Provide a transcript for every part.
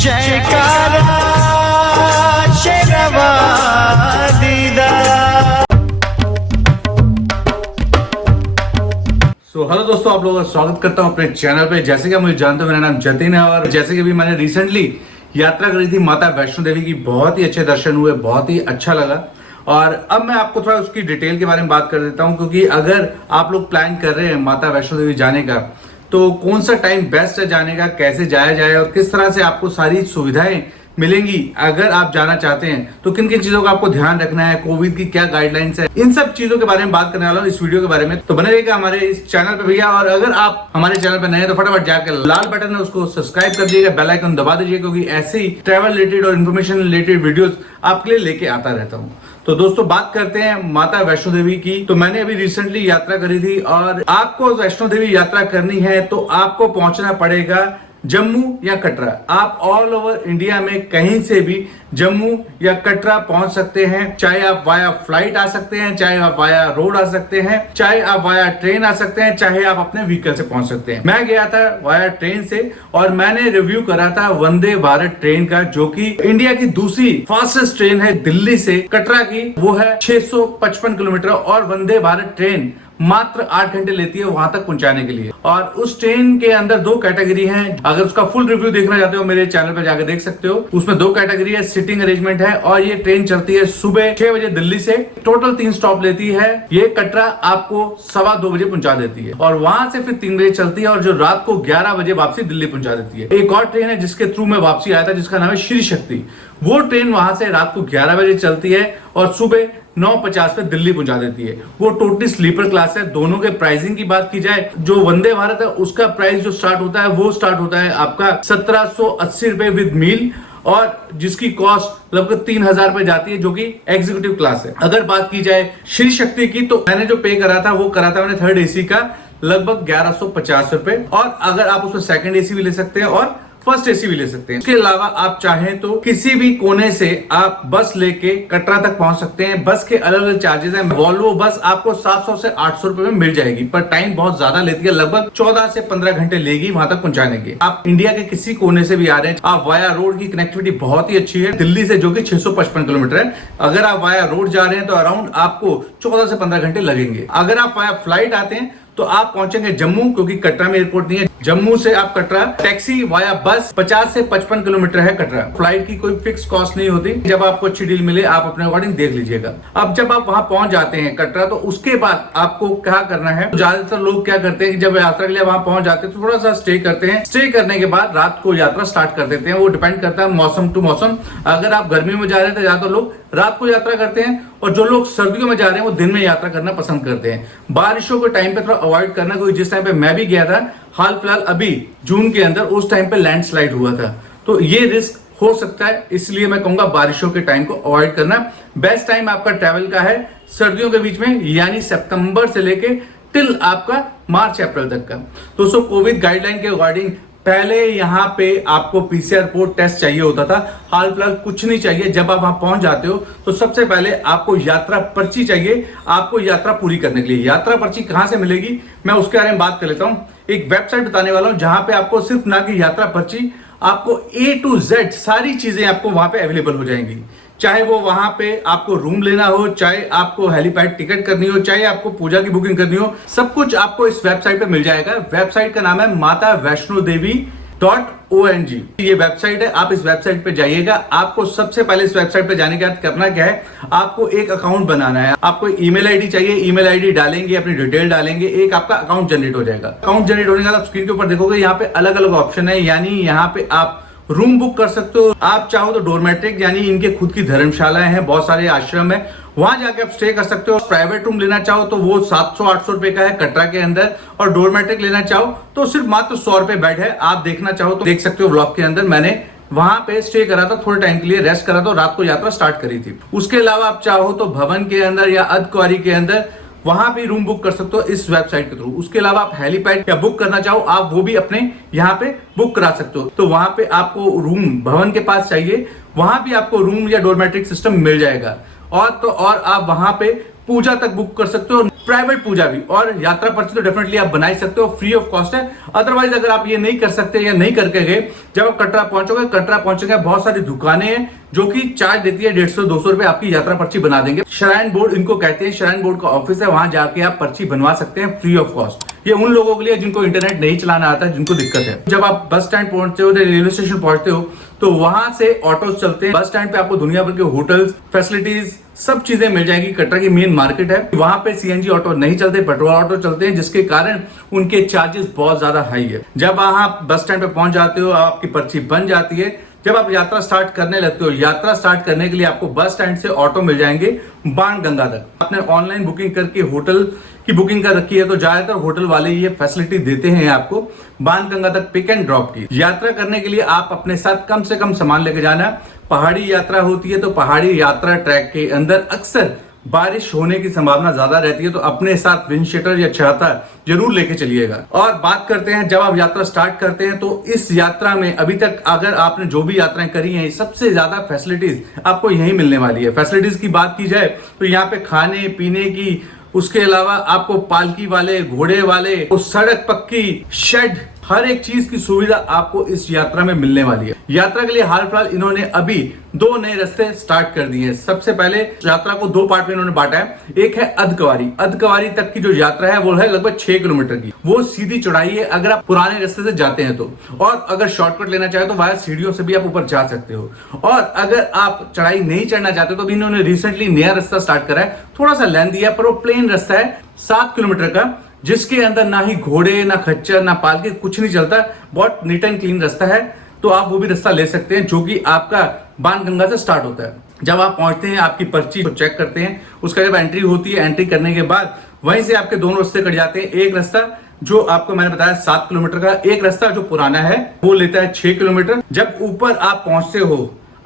जयकारा शेरवा दीदा। हेलो दोस्तों, आप लोगों का स्वागत करता हूं अपने चैनल पे। जैसे कि आप मुझे जानते हो, मेरा नाम जतिन है और जैसे कि अभी मैंने रिसेंटली यात्रा करी थी माता वैष्णो देवी की, बहुत ही अच्छे दर्शन हुए, बहुत ही अच्छा लगा। और अब मैं आपको थोड़ा उसकी डिटेल के बारे में बात कर देता हूं, क्योंकि अगर आप लोग प्लान कर रहे हैं माता वैष्णो देवी जाने का, तो कौन सा टाइम बेस्ट है जाने का, कैसे जाया जाए और किस तरह से आपको सारी सुविधाएं मिलेंगी अगर आप जाना चाहते हैं, तो किन किन चीजों का आपको ध्यान रखना है, कोविड की क्या गाइडलाइंस है, इन सब चीजों के बारे में बात करने वाला हूं इस वीडियो के बारे में। तो बने रहिएगा हमारे इस चैनल पे भैया। और अगर आप हमारे चैनल पे नए हैं तो फटाफट जाकर लाल बटन है उसको सब्सक्राइब कर दीजिएगा, बेल आइकन दबा दीजिएगा, क्योंकि ऐसे ही ट्रैवल रिलेटेड और इन्फॉर्मेशन रिलेटेड वीडियोस आपके लिए लेके आता रहता हूँ। तो दोस्तों, बात करते हैं माता वैष्णो देवी की। तो मैंने अभी रिसेंटली यात्रा करी थी और आपको वैष्णो देवी यात्रा करनी है तो आपको पहुंचना पड़ेगा जम्मू या कटरा। आप ऑल ओवर इंडिया में कहीं से भी जम्मू या कटरा पहुंच सकते हैं। चाहे आप वाया फ्लाइट आ सकते हैं, चाहे आप वाया रोड आ सकते हैं, चाहे आप वाया ट्रेन आ सकते हैं, चाहे आप अपने व्हीकल से पहुंच सकते हैं। मैं गया था वाया ट्रेन से और मैंने रिव्यू करा था वंदे भारत ट्रेन का, जो कि इंडिया की दूसरी फास्टेस्ट ट्रेन है दिल्ली से कटरा की। वो है 655 किलोमीटर और वंदे भारत ट्रेन मात्र 8 घंटे लेती है वहां तक पहुंचाने के लिए। और उस ट्रेन के अंदर 2 कैटेगरी हैं। अगर उसका फुल रिव्यू देखना चाहते हो मेरे चैनल पर जाकर देख सकते हो। उसमें 2 कैटेगरी है, सीटिंग अरेंजमेंट है और ये ट्रेन चलती है सुबह 6 बजे दिल्ली से। टोटल 3 स्टॉप लेती है। ये कटरा आपको 2:15 बजे पहुंचा देती है और वहां से फिर 3 बजे चलती है और जो रात को 11 बजे वापसी दिल्ली पहुंचा देती है। एक और ट्रेन है जिसके थ्रू में वापसी आया था, जिसका नाम है श्री शक्ति। वो ट्रेन वहां से रात को 11 बजे चलती है और सुबह 9:50 पे दिल्ली पहुंचा देती है। वो टोटली स्लीपर क्लास है। दोनों के प्राइसिंग की बात की जाए, जो वंदे भारत है उसका प्राइस जो स्टार्ट होता है वो स्टार्ट होता है आपका 1780 रुपए विद मील, और जिसकी कॉस्ट लगभग 3000 रुपए जाती है, जो कि एग्जीक्यूटिव क्लास है। अगर बात की जाए श्री शक्ति की, तो मैंने जो पे करा था वो करा था मैंने 3rd AC का लगभग 1150 रुपए। और अगर आप उसमें 2nd AC भी ले सकते हैं और 1st AC भी ले सकते हैं। इसके अलावा आप चाहें तो किसी भी कोने से आप बस लेके कटरा तक पहुंच सकते हैं। बस के अलग अलग चार्जेस हैं। वॉल्वो बस आपको 700 से 800 रुपए में मिल जाएगी, पर टाइम बहुत ज्यादा लेती है, लगभग 14 से 15 घंटे लेगी वहां तक पहुंचाने के। आप इंडिया के किसी कोने से भी आ रहे हैं, आप वाया रोड की कनेक्टिविटी बहुत ही अच्छी है दिल्ली से, जो कि 655 किलोमीटर है। अगर आप वाया रोड जा रहे हैं तो अराउंड आपको 14 से 15 घंटे लगेंगे। अगर आप वाया फ्लाइट आते हैं तो आप पहुंचेंगे जम्मू, क्योंकि कटरा में एयरपोर्ट नहीं है। जम्मू से आप कटरा, टैक्सी वाया बस 50 से 55 किलोमीटर है कटरा। फ्लाइट की कोई फिक्स कॉस्ट नहीं होती। जब आपको अच्छी डील मिले आप अपने अकॉर्डिंग देख लीजिएगा। अब जब आप वहां पहुंच जाते हैं कटरा, तो उसके बाद आपको क्या करना है। ज्यादातर लोग क्या करते हैं कि जब यात्रा के लिए वहां पहुंच जाते हैं तो थोड़ा सा स्टे करते हैं। स्टे करने के बाद रात को यात्रा स्टार्ट कर देते हैं। वो डिपेंड करता है मौसम टू मौसम। अगर आप गर्मी में जा रहे हैं तो ज्यादातर लोग रात को यात्रा करते हैं, और जो लोग सर्दियों में जा रहे हैं वो दिन में यात्रा करना पसंद करते हैं। बारिशों के टाइम पे थोड़ा अवॉइड करना, क्योंकि जिस टाइम पे मैं भी गया था हाल फिलहाल अभी जून के अंदर, उस टाइम पे लैंडस्लाइड हुआ था, तो ये रिस्क हो सकता है। इसलिए मैं कहूंगा बारिशों के टाइम को अवॉइड करना। बेस्ट टाइम आपका ट्रैवल का है सर्दियों के बीच में, यानी सितंबर से लेके टिल आपका मार्च अप्रैल तक का। दोस्तों, कोविड गाइडलाइन के अकॉर्डिंग पहले यहाँ पे आपको PCR रिपोर्ट टेस्ट चाहिए होता था। हाल फिलहाल कुछ नहीं चाहिए। जब आप वहां पहुंच जाते हो तो सबसे पहले आपको यात्रा पर्ची चाहिए, आपको यात्रा पूरी करने के लिए। यात्रा पर्ची कहां से मिलेगी मैं उसके बारे में बात कर लेता हूं। एक वेबसाइट बताने वाला हूं जहां पे आपको सिर्फ ना कि यात्रा पर्ची, आपको A to Z सारी चीजें आपको वहां पे अवेलेबल हो जाएंगी। चाहे वो वहां पे आपको रूम लेना हो, चाहे आपको हेलीपैड टिकट करनी हो, चाहे आपको पूजा की बुकिंग करनी हो, सब कुछ आपको इस वेबसाइट पे मिल जाएगा। वेबसाइट का नाम है माता वैष्णो देवी .ONG। ये वेबसाइट है। आप इस वेबसाइट पे जाइएगा। आपको सबसे पहले इस वेबसाइट पे जाने के बाद करना क्या है, आपको एक अकाउंट बनाना है। आपको ईमेल आईडी चाहिए, ईमेल आईडी डालेंगे, अपनी डिटेल डालेंगे, एक आपका अकाउंट जनरेट हो जाएगा। अकाउंट जनरेट होने के बाद आप स्क्रीन के ऊपर देखोगे यहाँ पे अलग अलग ऑप्शन है, यानी यहाँ पे आप रूम बुक कर सकते हो। आप चाहो तो डोरमेट्रिक, यानी इनके खुद की धर्मशालाएं हैं, बहुत सारे आश्रम है, वहां जाके आप स्टे कर सकते हो। प्राइवेट रूम लेना चाहो तो वो 700-800 रुपए का है कटरा के अंदर, और डोरमेट्रिक लेना चाहो तो सिर्फ मात्र 100 रुपए बेड है। आप देखना चाहो तो देख सकते हो ब्लॉग के अंदर। मैंने वहां पे स्टे करा था, थोड़े टाइम के लिए रेस्ट करा था, रात को यात्रा स्टार्ट करी थी। उसके अलावा आप चाहो तो भवन के अंदर या अर्धकुंवारी के अंदर वहां भी रूम बुक कर सकते हो इस वेबसाइट के थ्रू। उसके अलावा आप हेलीपैड या बुक करना चाहो आप वो भी अपने यहाँ पे बुक करा सकते हो। तो वहां पे आपको रूम भवन के पास चाहिए, वहां भी आपको रूम या डोरमेट्रिक सिस्टम मिल जाएगा। और तो और आप वहां पे पूजा तक बुक कर सकते हो, प्राइवेट पूजा भी। और यात्रा पर्ची तो डेफिनेटली आप बना ही सकते हो, फ्री ऑफ कॉस्ट है। अदरवाइज अगर आप ये नहीं कर सकते या नहीं करके गए, जब आप कटरा पहुंचोगे, कटरा पहुंचोगे बहुत सारी दुकानें हैं जो कि चार्ज देती है 150-200 रुपए, आपकी यात्रा पर्ची बना देंगे। श्राइन बोर्ड इनको कहते हैं, श्राइन बोर्ड का ऑफिस है, वहां जाके आप पर्ची बनवा सकते हैं फ्री ऑफ कॉस्ट। ये उन लोगों के लिए जिनको इंटरनेट नहीं चलाना आता है, जिनको दिक्कत है। जब आप बस स्टैंड पहुंचते हो, रेलवे स्टेशन पहुंचते हो, तो वहां से ऑटोज चलते हैं। बस स्टैंड पे आपको दुनिया भर के होटल्स, फैसिलिटीज, सब चीजें मिल जाएगी। कटरा की मेन मार्केट है, वहां पे सीएनजी ऑटो नहीं चलते, पेट्रोल ऑटो चलते हैं, जिसके कारण उनके चार्जेस बहुत ज्यादा हाई है। जब आप बस स्टैंड पे पहुंच जाते हो, आपकी पर्ची बन जाती है। जब आप यात्रा स्टार्ट करने लगते हो, यात्रा स्टार्ट करने के लिए आपको बस स्टैंड से ऑटो मिल जाएंगे बाणगंगा तक। आपने ऑनलाइन बुकिंग करके होटल की बुकिंग कर रखी है तो ज्यादातर होटल वाले ये फैसिलिटी देते हैं आपको बाणगंगा तक पिक एंड ड्रॉप की। यात्रा करने के लिए आप अपने साथ कम से कम सामान लेके जाना। पहाड़ी यात्रा होती है तो पहाड़ी यात्रा ट्रैक के अंदर अक्सर बारिश होने की संभावना ज्यादा रहती है, तो अपने साथ विंड शीटर या छाता जरूर लेके चलिएगा। और बात करते हैं, जब आप यात्रा स्टार्ट करते हैं तो इस यात्रा में अभी तक अगर आपने जो भी यात्राएं करी हैं, सबसे ज्यादा फैसिलिटीज आपको यहीं मिलने वाली है। फैसिलिटीज की बात की जाए तो यहाँ पे खाने पीने की, उसके अलावा आपको पालकी वाले, घोड़े वाले, सड़क पक्की, शेड, हर एक चीज की सुविधा आपको इस यात्रा में मिलने वाली है। यात्रा के लिए हाल फिलहाल इन्होंने अभी 2 नए रास्ते स्टार्ट कर दिए हैं। सबसे पहले यात्रा को 2 पार्ट में इन्होंने बांटा है। एक है अधकवारी। अधकवारी तक की जो यात्रा है वो है लगभग 6 किलोमीटर की। वो सीधी चढ़ाई है अगर आप पुराने रास्ते से जाते हैं तो। और अगर शॉर्टकट लेना चाहे तो वाया सीढ़ियों से भी आप ऊपर जा सकते हो। और अगर आप चढ़ाई नहीं चढ़ना चाहते तो भी इन्होंने रिसेंटली नया रास्ता स्टार्ट करा है। थोड़ा सा लेंथी है पर वो प्लेन रास्ता है 7 किलोमीटर का, जिसके अंदर ना ही घोड़े, ना खच्चर, ना पालकी, कुछ नहीं चलता। बहुत नीट एंड क्लीन रास्ता है, तो आप वो भी रास्ता ले सकते हैं, जो कि आपका बाणगंगा से स्टार्ट होता है। जब आप पहुंचते हैं, आपकी पर्ची को चेक करते हैं, उसका जब एंट्री होती है, एंट्री करने के बाद वहीं से आपके दोनों रास्ते कट जाते हैं। एक रास्ता जो आपको मैंने बताया 7 किलोमीटर का, एक रास्ता जो पुराना है वो लेता है 6 किलोमीटर। जब ऊपर आप पहुंचते हो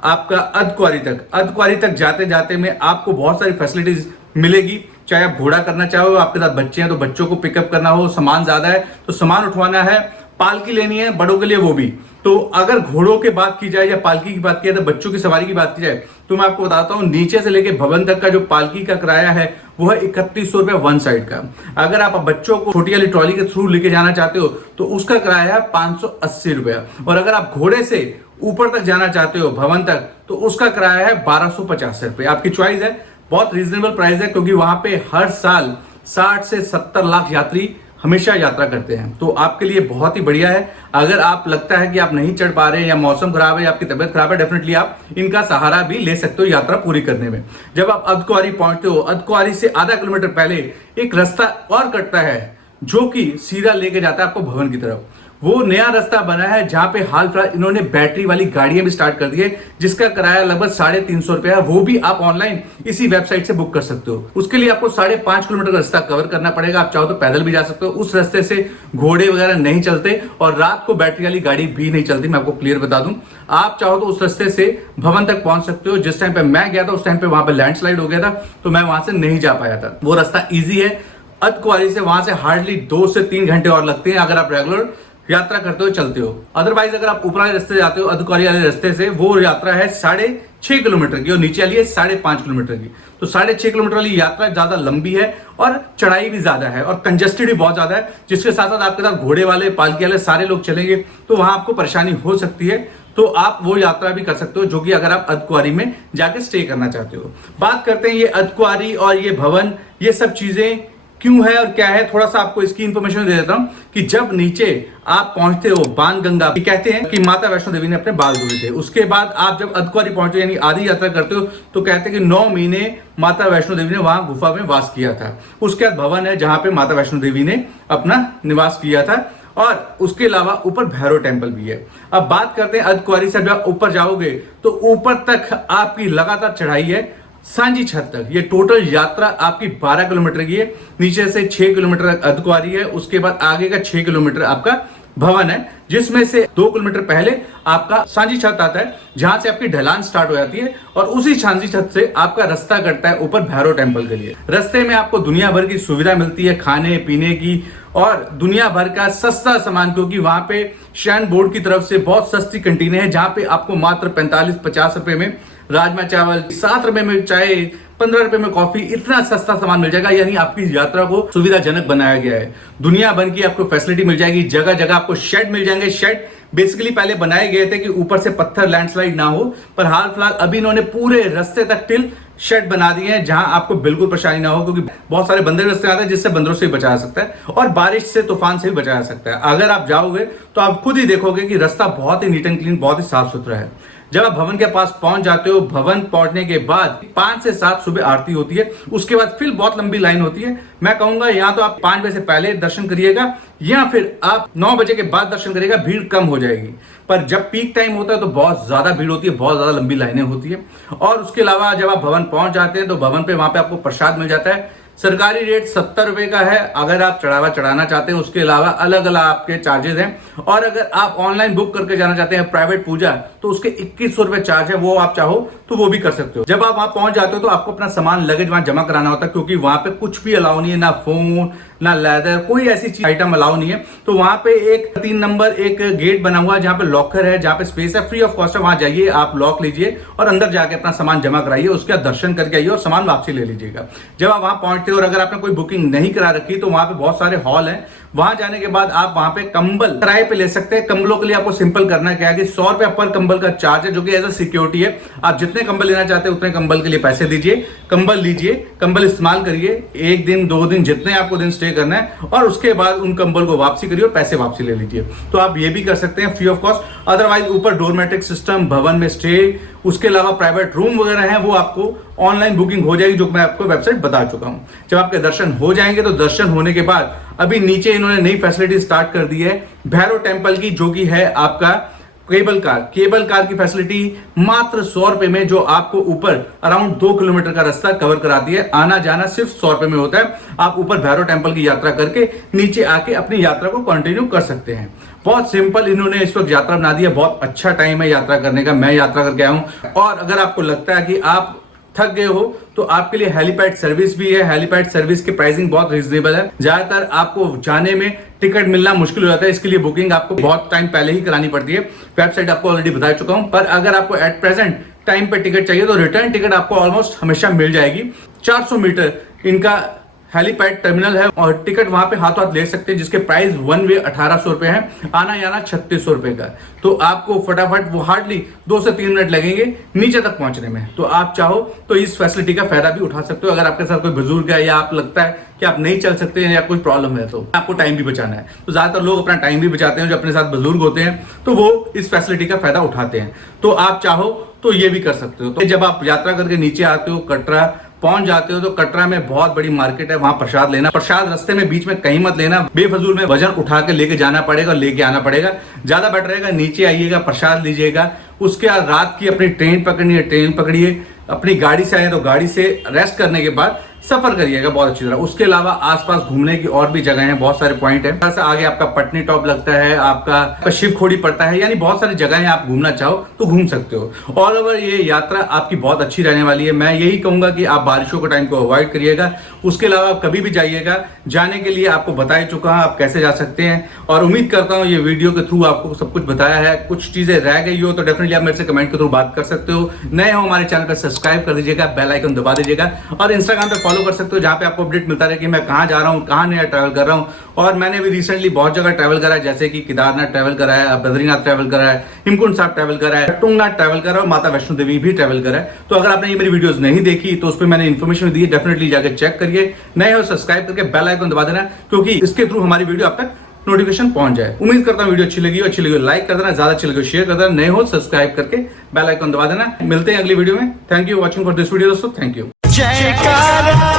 आपका अधकवारी तक जाते जाते में आपको बहुत सारी फैसिलिटीज मिलेगी। चाहे आप घोड़ा करना चाहो, आपके साथ बच्चे हैं तो बच्चों को पिकअप करना हो, सामान ज्यादा है तो सामान उठवाना है, पालकी लेनी है बड़ों के लिए वो भी। तो अगर घोड़ों की बात की जाए या पालकी की बात की जाए, तो बच्चों की सवारी की बात की जाए, तो मैं आपको बताता हूँ नीचे से लेके भवन तक का जो पालकी का किराया है वो है 3100 रुपया वन साइड का। अगर आप बच्चों को छोटी वाली ट्रॉली के थ्रू लेके जाना चाहते हो तो उसका किराया है 580 रुपया। और अगर आप घोड़े से ऊपर तक जाना चाहते हो भवन तक तो उसका किराया है 1250 रुपये। आपकी चॉइस है, बहुत रीजनेबल प्राइस है, क्योंकि वहां पे हर साल 60 से 70 लाख यात्री हमेशा यात्रा करते हैं। तो आपके लिए बहुत ही बढ़िया है। अगर आप लगता है कि आप नहीं चढ़ पा रहे हैं या मौसम खराब है या आपकी तबीयत खराब है, डेफिनेटली आप इनका सहारा भी ले सकते हो यात्रा पूरी करने में। जब आप अधकवारी पहुंचते हो, अधकवारी से आधा किलोमीटर पहले एक रास्ता और कटता है जो कि सीधा लेके जाता है आपको भवन की तरफ। वो नया रास्ता बना है जहां पे हाल फिलहाल इन्होंने बैटरी वाली गाड़ियां भी स्टार्ट कर दी है, जिसका किराया लगभग 350 रुपया है। वो भी आप ऑनलाइन इसी वेबसाइट से बुक कर सकते हो। उसके लिए आपको 5.5 किलोमीटर का रास्ता कवर करना पड़ेगा। आप चाहो तो पैदल भी जा सकते हो, उस रास्ते से घोड़े वगैरह नहीं चलते और रात को बैटरी वाली गाड़ी भी नहीं चलती। मैं आपको क्लियर बता दूं, आप चाहो तो उस रास्ते से भवन तक पहुंच सकते हो। जिस टाइम पे मैं गया था उस टाइम पे वहां पर लैंडस्लाइड हो गया था, तो मैं वहां से नहीं जा पाया था। वो रास्ता ईजी है। अधकवारी से वहां से हार्डली 2 से 3 घंटे और लगते हैं अगर आप रेगुलर यात्रा करते हो, चलते हो। अदरवाइज अगर आप ऊपर वाले रास्ते जाते हो अधकवारी वाले रास्ते से, वो यात्रा है 6.5 किलोमीटर की और नीचे वाली है 5.5 किलोमीटर की। तो 6.5 किलोमीटर वाली यात्रा ज्यादा लंबी है और चढ़ाई भी ज्यादा है और कंजेस्टेड भी बहुत ज्यादा है, जिसके साथ साथ आपके साथ घोड़े वाले, पालकी वाले सारे लोग चलेंगे तो वहां आपको परेशानी हो सकती है। तो आप वो यात्रा भी कर सकते हो, जो कि अगर आप अधकवारी में जाके स्टे करना चाहते हो। बात करते हैं ये अधकवारी और ये भवन, ये सब चीजें क्यों है और क्या है, थोड़ा सा आपको इसकी इंफॉर्मेशन दे देता हूं कि जब नीचे आप पहुंचते हो बाणगंगा, कहते हैं कि माता वैष्णो देवी ने अपने बाल धोए थे। उसके बाद आप जब अधकवारी पहुंचते यानी आधी यात्रा करते हो तो कहते हैं कि 9 महीने माता वैष्णो देवी ने वहां गुफा में वास किया था। उसके बाद भवन है जहां पे माता वैष्णो देवी ने अपना निवास किया था और उसके अलावा ऊपर भैरव टेम्पल भी है। अब बात करते हैं अधकवारी से जब ऊपर जाओगे तो ऊपर तक आपकी लगातार चढ़ाई है सांझी छत तक। ये टोटल यात्रा आपकी 12 किलोमीटर की है। नीचे से 6 किलोमीटर अधकवारी है, उसके बाद आगे का 6 किलोमीटर आपका भवन है, जिसमें से 2 किलोमीटर पहले आपका सांझी छत आता है, जहां से आपकी ढलान स्टार्ट हो जाती है और उसी सांझी छत से आपका रास्ता कटता है ऊपर भैरव टेम्पल के लिए। रास्ते में आपको दुनिया भर की सुविधा मिलती है, खाने पीने की और दुनिया भर का सस्ता सामान, क्योंकि वहां पे श्राइन बोर्ड की तरफ से बहुत सस्ती कैंटीनें हैं, जहां पे आपको मात्र 45-50 रुपए में राजमा चावल, 7 रुपए में चाय, 15 रुपए में कॉफी, इतना सस्ता सामान मिल जाएगा। यानी आपकी यात्रा को सुविधाजनक बनाया गया है। दुनिया भर की आपको फैसिलिटी मिल जाएगी। जगह जगह आपको शेड मिल जाएंगे। शेड बेसिकली पहले बनाए गए थे कि ऊपर से पत्थर लैंडस्लाइड ना हो, पर हाल फिलहाल अभी इन्होंने पूरे रास्ते तक टिल शेड बना दिए हैं जहां आपको बिल्कुल परेशानी ना हो, क्योंकि बहुत सारे बंदर रास्ते आते हैं जिससे बंदरों से भी बचाया सकता है और बारिश से, तूफान से भी बचाया सकता है। अगर आप जाओगे तो आप खुद ही देखोगे कि रास्ता बहुत ही नीट एंड क्लीन, बहुत ही साफ सुथरा है। जब आप भवन के पास पहुंच जाते हो, भवन पहुंचने के बाद 5 से 7 सुबह आरती होती है। उसके बाद फिर बहुत लंबी लाइन होती है। मैं कहूंगा या तो आप 5 बजे से पहले दर्शन करिएगा या फिर आप 9 बजे के बाद दर्शन करिएगा, भीड़ कम हो जाएगी। पर जब पीक टाइम होता है तो बहुत ज्यादा भीड़ होती है, बहुत ज्यादा लंबी लाइनें होती है। और उसके अलावा जब आप भवन पहुंच जाते हैं तो भवन पे वहां पे आपको प्रसाद मिल जाता है। सरकारी रेट 70 रुपए का है अगर आप चढ़ावा चढ़ाना चाहते हैं। उसके अलावा अलग अलग आपके चार्जेस हैं। और अगर आप ऑनलाइन बुक करके जाना चाहते हैं प्राइवेट पूजा, तो उसके 2100 रुपए चार्ज है। वो आप चाहो तो वो भी कर सकते हो। जब आप वहां पहुंच जाते हो तो आपको अपना सामान लगेज वहां जमा कराना होता है, क्योंकि वहां पे कुछ भी अलाउ नहीं है, ना फोन ना लेदर, कोई ऐसी चीज आइटम अलाउ नहीं है। तो वहां पे एक 3 नंबर एक गेट बना हुआ है जहां पे लॉकर है, जहां पे स्पेस है, फ्री ऑफ कॉस्ट है। वहां जाइए, आप लॉक लीजिए और अंदर जाके अपना सामान जमा कराइए, उसके बाद दर्शन करके आइए और सामान वापसी ले लीजिएगा। जब आप वहां पहुंचते हो और अगर आपने कोई बुकिंग नहीं करा रखी तो वहां पे बहुत सारे हॉल हैं। वहां जाने के बाद आप वहां पे कंबल किराए पे ले सकते हैं। कंबलों के लिए आपको सिंपल करना क्या है कि 100 रुपए पर कंबल का चार्ज है, जो कि एज अ सिक्योरिटी है। आप जितने कंबल लेना चाहते हैं उतने कंबल के लिए पैसे दीजिए, कंबल लीजिए, कंबल इस्तेमाल करिए, 1 दिन 2 दिन जितने आपको दिन स्टे करना है, और उसके बाद उन कंबल को वापसी करिए और पैसे वापसी ले लीजिए। तो आप ये भी कर सकते हैं फ्री ऑफ कॉस्ट। अदरवाइज ऊपर डोरमेट्रिक सिस्टम, भवन में स्टे, उसके अलावा प्राइवेट रूम वगैरह है, वो आपको ऑनलाइन बुकिंग हो जाएगी, जो मैं आपको वेबसाइट बता चुका हूं। जब आपके दर्शन हो जाएंगे तो दर्शन होने के बाद अभी नीचे इन्होंने नई फैसिलिटी स्टार्ट कर दी है भैरव टेम्पल की, जो कि है आपका केबल कार की फैसिलिटी मात्र 100 रुपए में, जो आपको ऊपर अराउंड 2 किलोमीटर का रास्ता कवर कराती है। आना जाना सिर्फ 100 रुपए में होता है। आप ऊपर भैरव टेम्पल की यात्रा करके नीचे आके अपनी यात्रा को कंटिन्यू कर सकते हैं। बहुत सिंपल इन्होंने इस वक्त यात्रा बना दी है। बहुत अच्छा टाइम है यात्रा करने का। मैं यात्रा करके आया हूं। और अगर आपको लगता है कि आप थक गए हो तो आपके लिए हेलीपैड सर्विस भी है। हेलीपैड सर्विस की प्राइसिंग बहुत रीजनेबल है। ज्यादातर आपको जाने में टिकट मिलना मुश्किल हो जाता है, इसके लिए बुकिंग आपको बहुत टाइम पहले ही करानी पड़ती है। वेबसाइट आपको ऑलरेडी बता चुका हूं। पर अगर आपको एट प्रेजेंट टाइम पे टिकट चाहिए तो रिटर्न टिकट आपको ऑलमोस्ट हमेशा मिल जाएगी। 400 मीटर इनका हेलीपैड टर्मिनल है और टिकट वहां पे हाथों हाथ ले सकते हैं, जिसके प्राइस 1 वे 1800 रुपए है, आना जाना 3600 रुपए का। तो आपको फटाफट वो हार्डली 2 से 3 मिनट लगेंगे नीचे तक पहुंचने में। तो आप चाहो तो इस फैसिलिटी का फायदा भी उठा सकते हो। अगर आपके साथ कोई बुजुर्ग है या आप लगता है कि आप नहीं चल सकते हैं या कोई प्रॉब्लम है, तो आपको टाइम भी बचाना है। तो ज्यादातर लोग अपना टाइम भी बचाते हैं, जो अपने साथ बुजुर्ग होते हैं तो वो इस फैसिलिटी का फायदा उठाते हैं। तो आप चाहो तो ये भी कर सकते हो। तो जब आप यात्रा करके नीचे आते हो, कटरा पहुंच जाते हो, तो कटरा में बहुत बड़ी मार्केट है, वहां प्रसाद लेना। प्रसाद रास्ते में बीच में कहीं मत लेना, बेफजूल में वजन उठा के लेके जाना पड़ेगा और लेके आना पड़ेगा। ज्यादा बेटर रहेगा नीचे आइएगा, प्रसाद लीजिएगा। उसके बाद रात की अपनी ट्रेन पकड़नी है, ट्रेन पकड़िए। अपनी गाड़ी से आए तो गाड़ी से रेस्ट करने के बाद सफर करिएगा बहुत अच्छी तरह। उसके अलावा आसपास घूमने की और भी जगह हैं, बहुत सारे पॉइंट हैं। से आगे आपका पटनी टॉप लगता है, आपका शिवखोड़ी पड़ता है, यानी बहुत सारी जगह हैं। आप घूमना चाहो तो घूम सकते हो। ऑल ओवर ये यात्रा आपकी बहुत अच्छी रहने वाली है। मैं यही कहूंगा कि आप बारिशों के टाइम को अवॉइड करिएगा। उसके अलावा आप कभी भी जाइएगा, जाने के लिए आपको बता ही चुका हूं आप कैसे जा सकते हैं। और उम्मीद करता हूं ये वीडियो के थ्रू आपको सब कुछ बताया है। कुछ चीजें रह गई हो तो डेफिनेटली आप मेरे से कमेंट के थ्रू बात कर सकते हो। नए हो हमारे चैनल पर सब्सक्राइब कर दीजिएगा, बेल आइकन दबा दीजिएगा, और इंस्टाग्राम पे फॉलो कर सकते हो, जहां पे आपको अपडेट मिलता रहे कि मैं कहां जा रहा हूं, कहां नया ट्रैवल कर रहा हूं। और मैंने भी रिसेंटली बहुत जगह ट्रैवल करा है, जैसे कि केदारनाथ ट्रैवल करा है, बद्रीनाथ ट्रैवल करा है, हिमकुंड साहब ट्रैवल करा है, टुंगनाथ ट्रैवल करा है और माता वैष्णो देवी भी ट्रैवल करा है। तो अगर आपने ये मेरी वीडियोस नहीं देखी तो उस पर मैंने इन्फॉर्मेशन दी है, डेफिनेटली जाकर चेक करिए। नए हो सब्सक्राइब करके बेल आइकन दबा देना, क्योंकि इसके थ्रू हमारी वीडियो आप तक नोटिफिकेशन पहुंच जाए। उम्मीद करता हूं वीडियो अच्छी लगी लाइक कर देना, ज्यादा अच्छी लगी शेयर कर देना, नए हो सब्सक्राइब करके बेल आइकन दबा देना। मिलते हैं अगली वीडियो में। Thank you watching for this video दोस्तों, थैंक यू। जयकारा